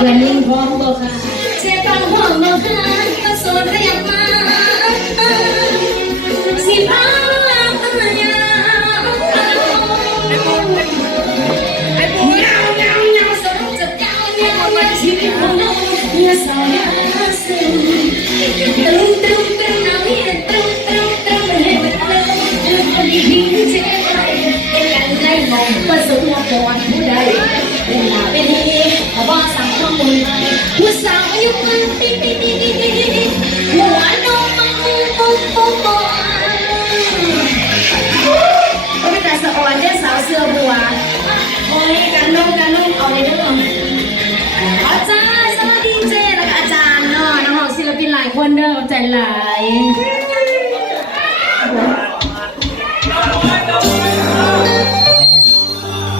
เพื่อนนิ่งพร้อมบอกค่ะเสียฟังห้องบอกค่ะมาโซนขยับมาสิพาอยาเงาสนุกจะเจ้าเนี่ยวันชีวิตของน้องเนี่ยสาวยาซึ้งตึงตึงตึงน้ำเนี่ยตึงตึงตึงให้มันเลิกตึงคนดีๆเจ็บไปเป็นกันไล่มองว่าสมมติก่อนผู้ใดเป็นลาเป็นนี้เขาบอกสั่งข้อมูลมาผู้สาวอายุมันหัวนมมันก็ไม่แต่สะอ่อนเจ้าสาวเสื้อบัวโอ้ยกันนุ่มเอาในเรื่องอาจารย์สวัสดีเจแล้วก็อาจารย์เนาะน้องศิลปินหลายคนเด้อใจหลาย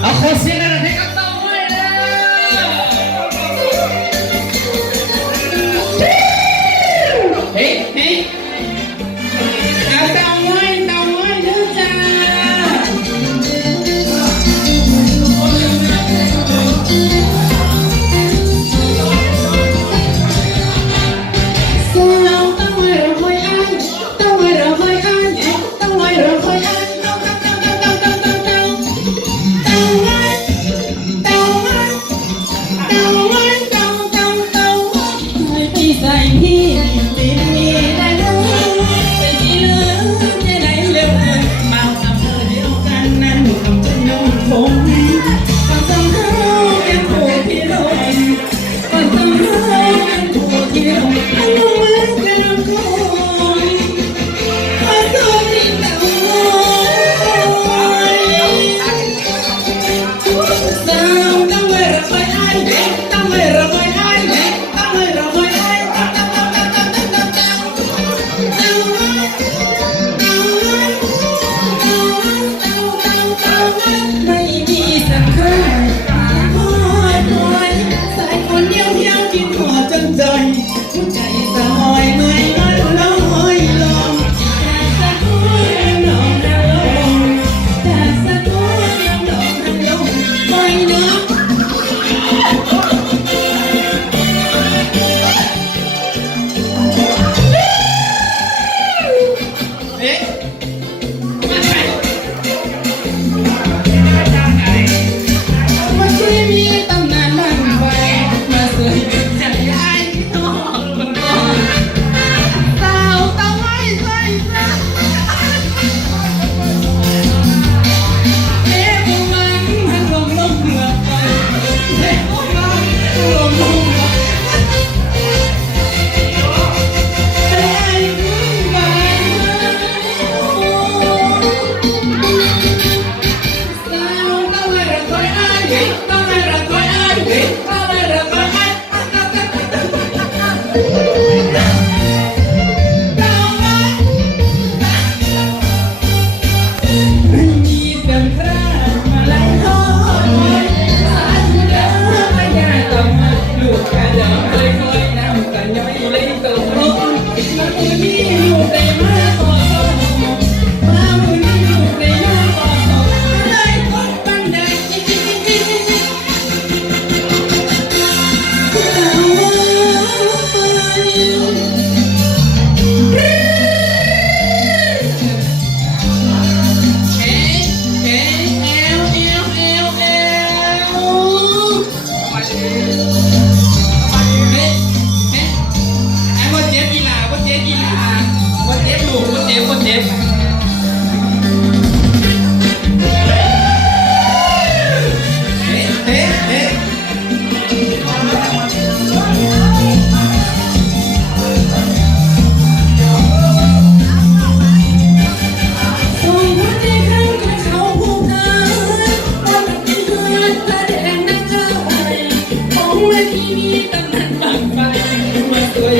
เอาโคเสียงอะไรให้กับเราไว้เลยเฮ้ยเอาเตาไว้เด้อจ้า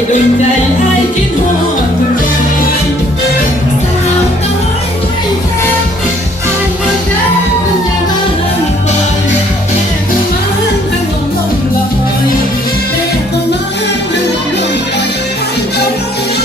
โดนใจไอ้คิดฮอดถึงใจสาวน้อยไม่แพ้ไอ้มาแท้มันจะมาเริ่มก่อนแม่ก็มันทั้งลมลมลอยแม่ก็มันทั้งลมลมลอยไอ้คือมัน